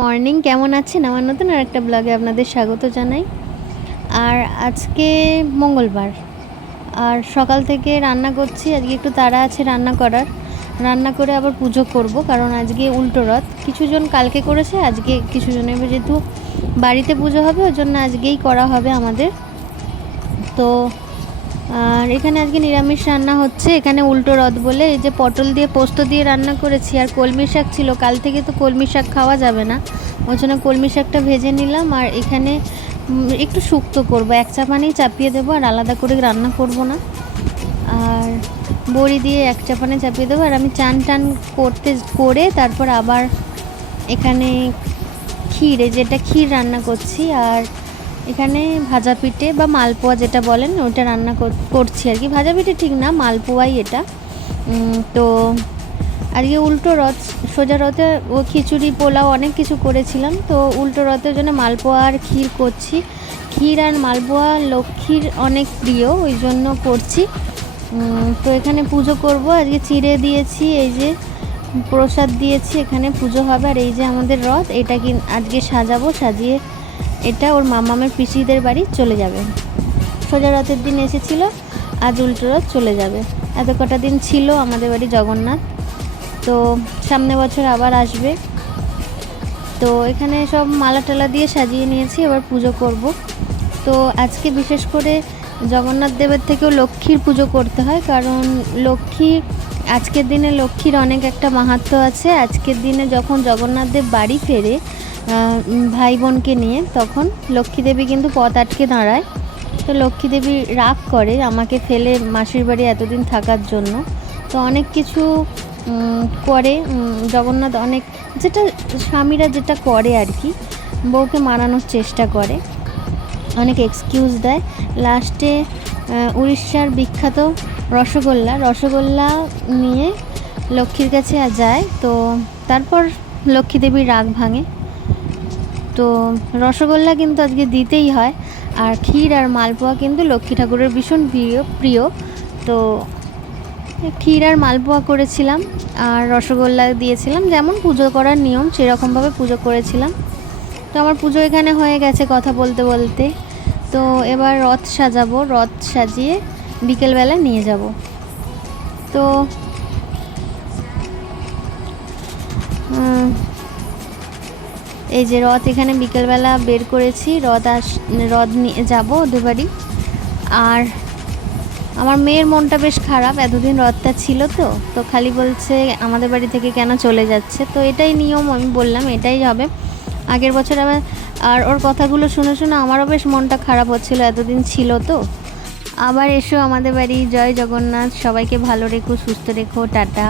Morning, কেমন আছেন? আমার নতুন আর একটা ব্লগে আপনাদের স্বাগত জানাই। আর আজকে মঙ্গলবার, আর সকাল থেকে রান্না করছি। আজকে একটু তাড়া আছে রান্না করার। রান্না করে আবার পুজো করব, কারণ আজকে উল্টো রথ। কিছুজন কালকে করেছে, আজকে কিছুজনের যেহেতু বাড়িতে পুজো হবে ওই জন্য আজকেই করা হবে আমাদের। তো আর এখানে আজকে নিরামিষ রান্না হচ্ছে। এখানে উল্টো রথ বলে এই যে পটল দিয়ে পোস্ত দিয়ে রান্না করেছি, আর কলমি শাক ছিল কাল থেকে, তো কলমি শাক খাওয়া যাবে না, ওই জন্য কলমি শাকটা ভেজে নিলাম। আর এখানে একটু শুক্তো করব, এক চাপানেই চাপিয়ে দেবো, আর আলাদা করে রান্না করব না। আর বড়ি দিয়ে এক চাপানে চাপিয়ে দেবো। আর আমি চান টান করে তারপর আবার এখানে যেটা ক্ষীর রান্না করছি। আর এখানে ভাজা পিঠে বা মালপোয়া যেটা বলেন ওটা রান্না করছি আর কি। ভাজা পিঠে ঠিক না, মালপোয়াই এটা। তো আজকে উল্টো রথ, সোজা রথে ও খিচুড়ি পোলাও অনেক কিছু করেছিলাম, তো উল্টো রথের জন্য মালপোয়া আর ক্ষীর করছি। ক্ষীর আর মালপোয়া লক্ষ্মীর অনেক প্রিয়, ওই জন্য করছি। তো এখানে পুজো করব। আজকে চিড়ে দিয়েছি, এই যে প্রসাদ দিয়েছি, এখানে পুজো হবে। আর এই যে আমাদের রথ, এটা কি আজকে সাজাবো, সাজিয়ে এটা ওর মামামের পিসিদের বাড়ি চলে যাবে। সোজা রথের দিন এসেছিলো, আজ উল্টো রথ চলে যাবে। এত কটা দিন ছিল আমাদের বাড়ি জগন্নাথ, তো সামনে বছর আবার আসবে। তো এখানে সব মালা টালা দিয়ে সাজিয়ে নিয়েছি, এবার পুজো করব। তো আজকে বিশেষ করে জগন্নাথ দেবের থেকেও লক্ষ্মীর পুজো করতে হয়, কারণ আজকের দিনে লক্ষ্মীর অনেক একটা মাহাত্ম্য আছে। আজকের দিনে যখন জগন্নাথ দেব বাড়ি ফেরে ভাই বোনকে নিয়ে, তখন লক্ষ্মী দেবী কিন্তু পথ আটকে দাঁড়ায়। তো লক্ষ্মী দেবী রাগ করে আমাকে ফেলে মাসির বাড়ি এতদিন থাকার জন্য। তো অনেক কিছু করে জগন্নাথ, অনেক যেটা স্বামীরা যেটা করে আর কি, বউকে মানানোর চেষ্টা করে, অনেক এক্সকিউজ দেয়। লাস্টে উড়িষ্যার বিখ্যাত রসগোল্লা নিয়ে লক্ষ্মীর কাছে যায়। তো তারপর লক্ষ্মী দেবীর রাগ ভাঙে। তো রসগোল্লা কিন্তু আজকে দিতেই হয়। আর ক্ষীর আর মালপোয়া কিন্তু লক্ষ্মী ঠাকুরের ভীষণ প্রিয়। তো ক্ষীর আর মালপোয়া করেছিলাম, আর রসগোল্লা দিয়েছিলাম, যেমন পুজো করার নিয়ম সেরকমভাবে পুজো করেছিলাম। তো আমার পুজো এখানে হয়ে গেছে কথা বলতে বলতে। তো এবার রথ সাজাবো, রথ সাজিয়ে বিকেলবেলা নিয়ে যাব। তো এই যে রথ এখানে বিকেলবেলা বের করেছি, রথ নিয়ে যাবো ওদের বাড়ি। আর আমার মেয়ের মনটা বেশ খারাপ, এতদিন রথটা ছিল, তো খালি বলছে আমাদের বাড়ি থেকে কেন চলে যাচ্ছে। তো এটাই নিয়ম, আমি বললাম এটাই হবে। আগের বছর আর ওর কথাগুলো শুনে শুনে আমারও বেশ মনটা খারাপ হচ্ছিল, এতদিন ছিল তো। আবার এসো আমাদের বাড়ি। জয় জগন্নাথ, সবাইকে ভালো রেখো, সুস্থ রেখো, টাটা।